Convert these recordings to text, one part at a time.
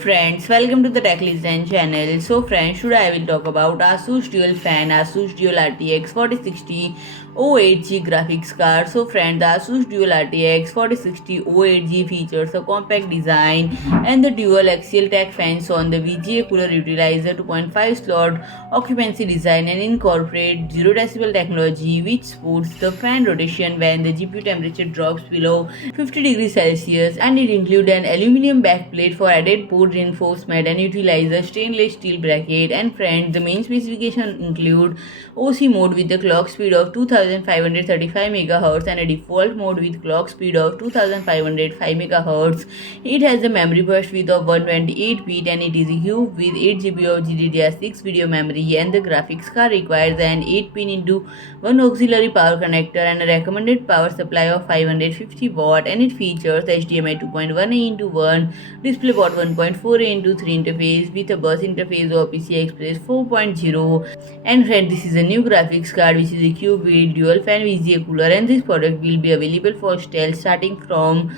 friends, welcome to the Tech Listen channel. So friends, today I will talk about ASUS Dual Fan, ASUS Dual-RTX4060-O8G graphics card. So friends, the ASUS Dual-RTX4060-O8G features a compact design and the dual Axial-tech fans on the VGA cooler utilize a 2.5 slot occupancy design and incorporate 0 decibel technology which supports the fan rotation when the GPU temperature drops below 50 degrees Celsius, and it includes an aluminum backplate for added port reinforcement and utilize a stainless steel bracket. And friends, the main specification include OC mode with the clock speed of 2535 MHz and a default mode with clock speed of 2505 MHz. It has a memory burst width of 128 bit and it is equipped with 8 GB of GDDR6 video memory, and the graphics card requires an 8-pin into 1 auxiliary power connector and a recommended power supply of 550 watt, and it features HDMI 2.1a into 1, DisplayPort 1.4a into 3 interface with a bus interface of PCI Express 4.0. And friend, this is a new graphics card which is equipped with dual fan VGA cooler, and this product will be available for sale starting from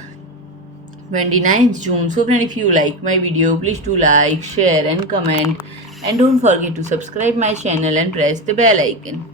29th June. So friend, if you like my video, please do like, share and comment, and don't forget to subscribe my channel and press the bell icon.